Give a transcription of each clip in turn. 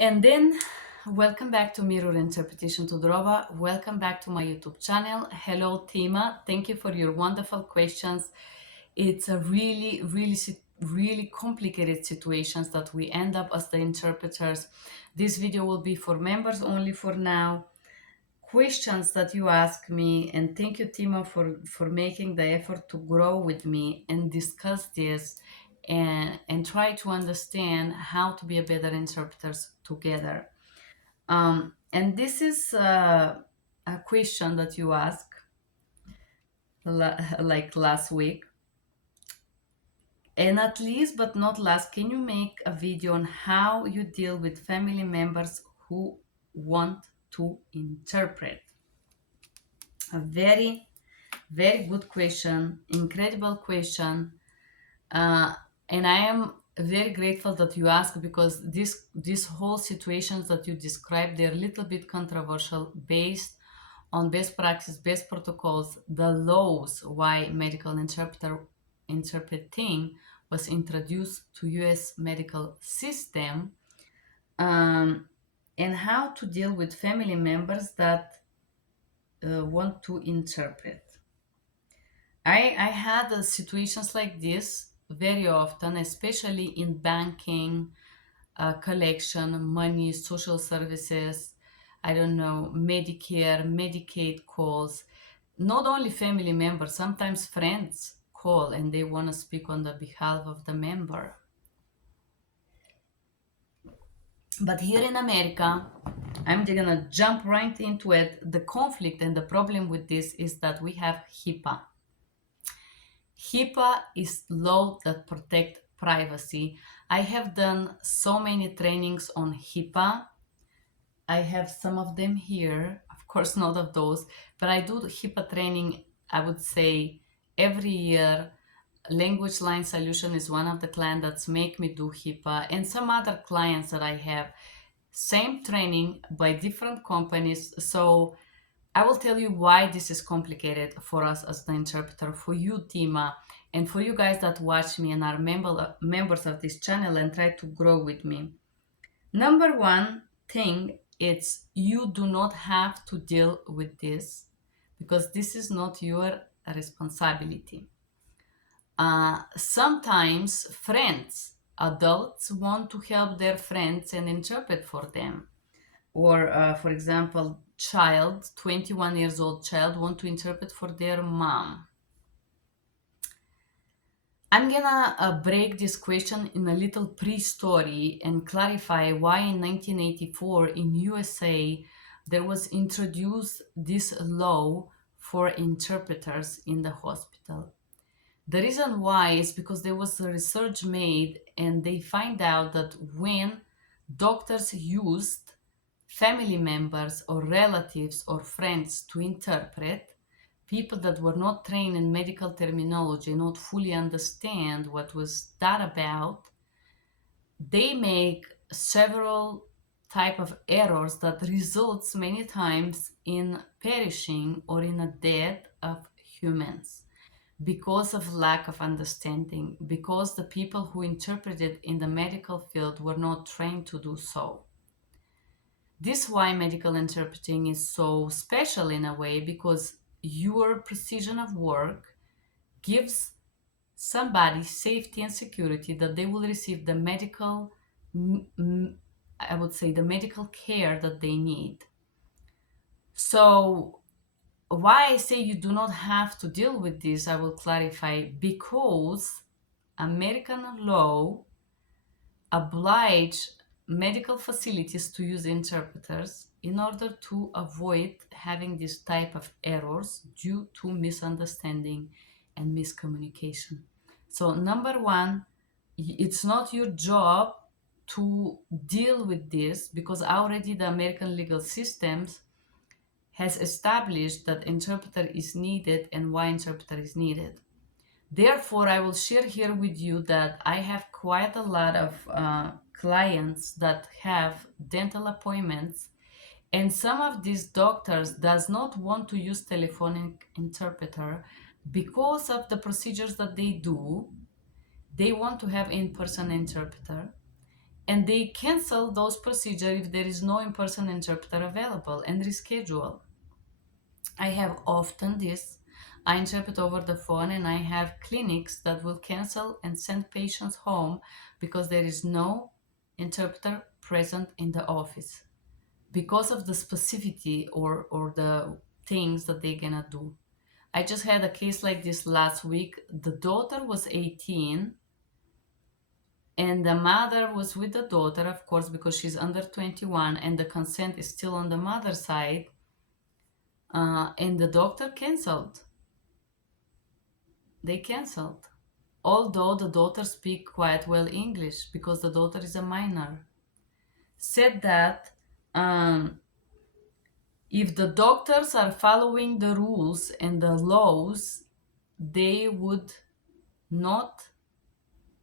And then, welcome back to Mirror Interpretation Todorova. Welcome back to my YouTube channel. Hello, Tima. Thank you for your wonderful questions. It's a really complicated situations that we end up as the interpreters. This video will be for members only for now. Questions that you ask me, and thank you, Tima, for making the effort to grow with me and discuss this and try to understand how to be a better interpreters together. And this is a question that you asked like last week. And at least, but not last, can you make a video on how you deal with family members who want to interpret? A very good question, incredible question. And I am very grateful that you asked, because this whole situations that you described, they're a little bit controversial based on best practice, best protocols, the laws why medical interpreting was introduced to US medical system, and how to deal with family members that want to interpret. I had situations like this very often, especially in banking, collection, money, social services, I don't know, Medicare, Medicaid calls. Not only family members, sometimes friends call and they want to speak on the behalf of the member. But here in America, I'm gonna jump right into it. The conflict and the problem with this is that we have HIPAA. HIPAA is law that protect privacy. I have done so many trainings on HIPAA. I have some of them here, of course not of those, but I do HIPAA training, I would say, every year. Language Line Solution is one of the clients that make me do HIPAA, and some other clients that I have. Same training by different companies. So I will tell you why this is complicated for us as the interpreter, for you, Tima, and for you guys that watch me and are members of this channel and try to grow with me. Number one thing, it's you do not have to deal with this, because this is not your responsibility. Sometimes friends, adults want to help their friends and interpret for them. Or, for example, 21 years old child want to interpret for their mom. I'm gonna break this question in a little pre-story and clarify why in 1984 in USA there was introduced this law for interpreters in the hospital. The reason why is because there was a research made and they find out that when doctors used family members or relatives or friends to interpret, people that were not trained in medical terminology, not fully understand what was that about, they make several type of errors that results many times in perishing or in a death of humans because of lack of understanding, because the people who interpreted in the medical field were not trained to do so. This is why medical interpreting is so special in a way, because your precision of work gives somebody safety and security that they will receive the medical, I would say, the medical care that they need. So why I say you do not have to deal with this, I will clarify, because American law oblige medical facilities to use interpreters in order to avoid having this type of errors due to misunderstanding and miscommunication. So number one, it's not your job to deal with this, because already the American legal systems has established that interpreter is needed and why interpreter is needed. Therefore, I will share here with you that I have quite a lot of clients that have dental appointments, and some of these doctors does not want to use telephonic interpreter because of the procedures that they do. They want to have in-person interpreter, and they cancel those procedures if there is no in-person interpreter available and reschedule. I have often this. I interpret over the phone, and I have clinics that will cancel and send patients home because there is no interpreter present in the office because of the specificity or the things that they're gonna do. I just had a case like this last week. The daughter was 18 and the mother was with the daughter, of course, because she's under 21 and the consent is still on the mother's side. And the doctor canceled. They canceled. Although the daughter speak quite well English because the daughter is a minor. Said that if the doctors are following the rules and the laws, they would not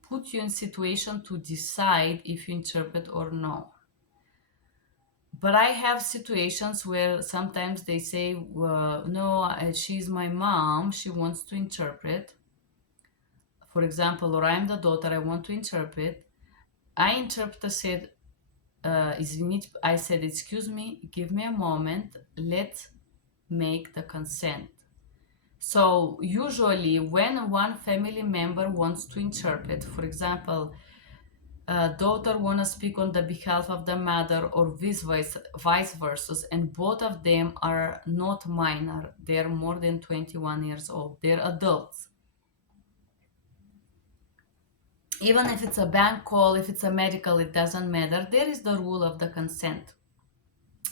put you in situation to decide if you interpret or no. But I have situations where sometimes they say, no, she's my mom, she wants to interpret. For example, or I'm the daughter, I want to interpret. Interpreter said, I said, excuse me, give me a moment, let's make the consent. So usually when one family member wants to interpret, for example, daughter want to speak on the behalf of the mother or vice versa, and both of them are not minor, they're more than 21 years old, they're adults. Even if it's a bank call, if it's a medical, it doesn't matter. There is the rule of the consent.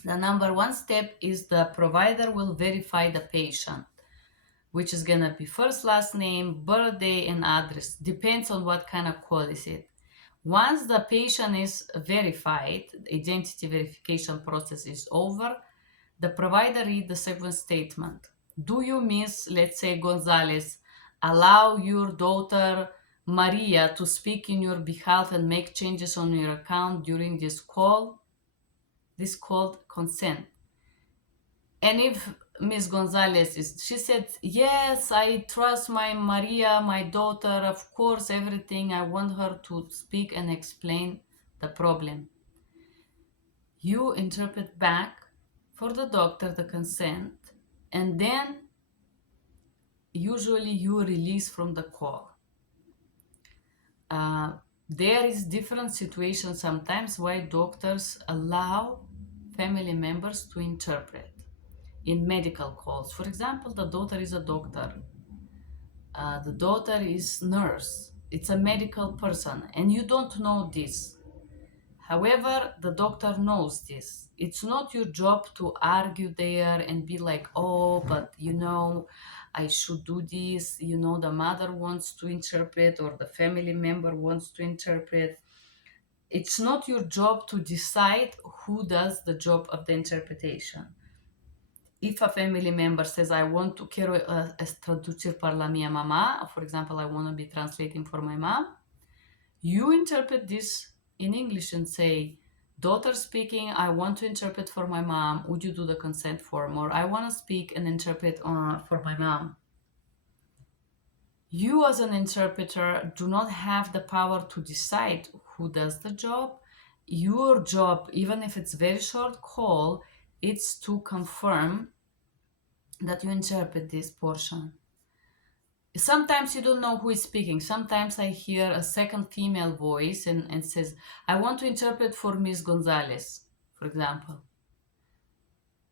The number one step is the provider will verify the patient, which is going to be first, last name, birthday, and address. Depends on what kind of call is it. Once the patient is verified, the identity verification process is over, the provider read the sequence statement. Do you, Miss, let's say, Gonzalez, allow your daughter Maria to speak in your behalf and make changes on your account during this call? This called consent. And if Miss Gonzalez she said, yes, I trust my Maria, my daughter, of course, everything, I want her to speak and explain the problem. You interpret back for the doctor the consent, and then usually you release from the call. There is different situations sometimes why doctors allow family members to interpret in medical calls. For example, the daughter is a doctor, the daughter is nurse, it's a medical person, and you don't know this. However, the doctor knows this. It's not your job to argue there and be like, oh, but I should do this. The mother wants to interpret or the family member wants to interpret. It's not your job to decide who does the job of the interpretation. If a family member says, I want to quero traducir para la mia mamá, for example, I want to be translating for my mom, you interpret this in English and say, daughter speaking, I want to interpret for my mom, would you do the consent form? Or I want to speak and interpret for my mom. You as an interpreter do not have the power to decide who does the job. Your job, even if it's very short call, it's to confirm that you interpret this portion. Sometimes you don't know who is speaking. Sometimes I hear a second female voice and says, I want to interpret for Miss Gonzalez, for example.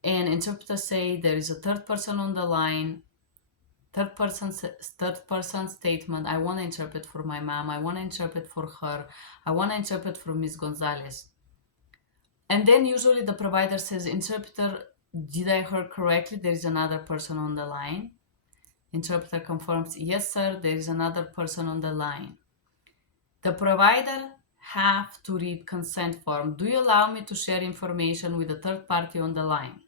And interpreters say there is a third person on the line, third person statement. I want to interpret for my mom. I want to interpret for her. I want to interpret for Miss Gonzalez. And then usually the provider says, interpreter, did I hear correctly? There is another person on the line. Interpreter confirms, yes, sir, there is another person on the line. The provider have to read consent form. Do you allow me to share information with a third party on the line?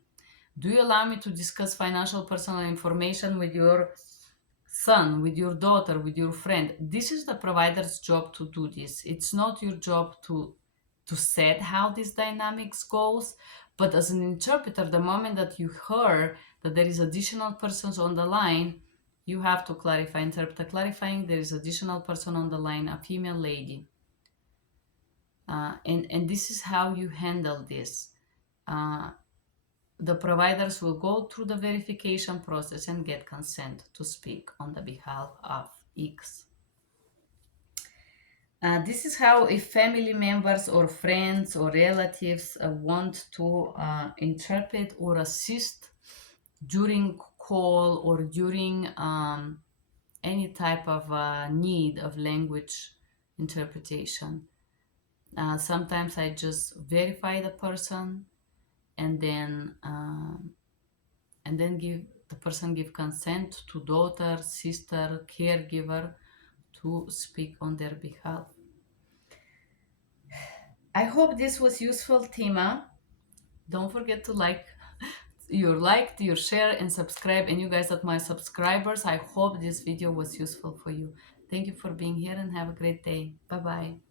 Do you allow me to discuss financial personal information with your son, with your daughter, with your friend? This is the provider's job to do this. It's not your job to set how this dynamics goes, but as an interpreter, the moment that you hear that there is additional persons on the line, you have to clarify. Interpreter clarifying, there is additional person on the line, a female lady. And this is how you handle this. Uh, the providers will go through the verification process and get consent to speak on the behalf of X. This is how, if family members or friends or relatives want to interpret or assist during call or during any type of need of language interpretation. Sometimes I just verify the person and then give the person give consent to daughter, sister, caregiver to speak on their behalf. I hope this was useful, Tima. Don't forget to share and subscribe, and you guys are my subscribers. I hope this video was useful for you. Thank you for being here and have a great day. Bye bye.